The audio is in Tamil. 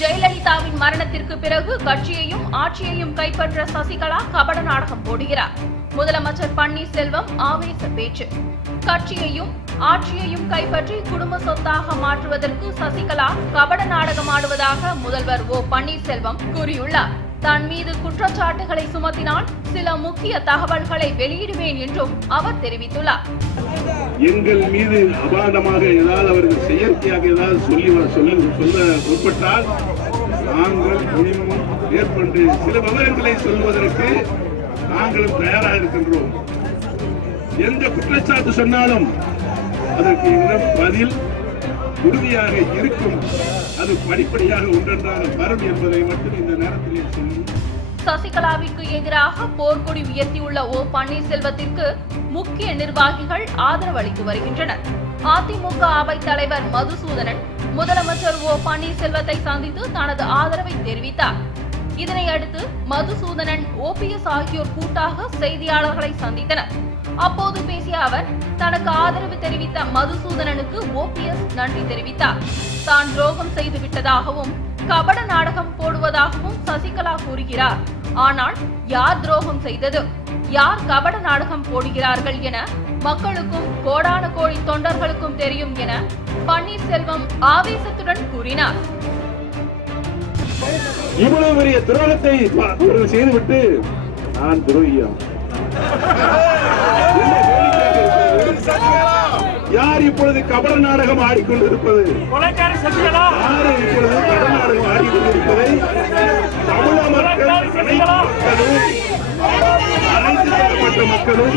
ஜெயலலிதாவின் மரணத்திற்கு பிறகு கட்சியையும் ஆட்சியையும் கைப்பற்ற சசிகலா கபட நாடகம் போடுகிறார். முதலமைச்சர் பன்னீர்செல்வம் ஆவேச பேச்சு. கட்சியையும் ஆட்சியையும் கைப்பற்றி குடும்ப சொத்தாக மாற்றுவதற்கு சசிகலா கபட நாடகம் ஆடுவதாக முதல்வர் ஓ பன்னீர்செல்வம் கூறியுள்ளார். தன் மீது குற்றச்சாட்டுகளை சுமத்தினால் சில முக்கிய தகவல்களை வெளியிடுவேன் என்றும் அவர் தெரிவித்துள்ளார். எங்கள் மீது அபாண்டமாக ஏதாவது அவர்கள் செயற்கையாக ஏதாவது சொல்லி சொல்லி சொல்ல முற்பட்டால் நாங்கள் மினிமம் மேற்கொண்டு சில விவரங்களை சொல்வதற்கு நாங்களும் தயாராக இருக்கின்றோம். எந்த குற்றச்சாட்டு சொன்னாலும் அதற்கு இன்னும் பதில் உறுதியாக இருக்கும். அது படிப்படியாக ஒன்றென்றாக வரும் என்பதை மட்டும் இந்த நேரத்திலே சொல்லி சசிகலாவிற்கு எதிராக போர்க்கொடி உயர்த்தியுள்ள ஓ பன்னீர்செல்வத்திற்கு முக்கிய நிர்வாகிகள் ஆதரவு அளித்து வருகின்றனர். அதிமுக அவைத் தலைவர் மதுசூதனன் முதலமைச்சர் ஓ பன்னீர்செல்வத்தை சந்தித்து தனது ஆதரவை தெரிவித்தார். இதனை அடுத்து மதுசூதனன் ஓபிஎஸ் ஆகியோர் கூட்டாக செய்தியாளர்களை சந்தித்தனர். அப்போது பேசிய அவர் தனக்கு ஆதரவு தெரிவித்த மதுசூதனனுக்கு ஓபிஎஸ் நன்றி தெரிவித்தார். தான் துரோகம் செய்து விட்டதாகவும் கபட நாடகம் போடுவதாகவும் சசிகலா கூறுகிறார். ஆனால் யார் துரோகம் செய்தது? யார் கபட நாடகம் போடுகிறார்கள் என மக்களுக்கும் கோடான கோடி தொண்டர்களுக்கும் தெரியும் என பன்னீர்செல்வம் ஆவேசத்துடன் கூறினார். இவ்வளவு பெரிய துரோகத்தை செய்துவிட்டு நான் துரோகியா? யார் இப்பொழுது கபட நாடகம் ஆடிக்கொண்டிருப்பது? யார் இப்பொழுது கபட நாடகம் ஆடிக்கொண்டிருப்பதை தமிழ மக்கள் மக்களும் அனைத்து தரப்பட்ட மக்களும்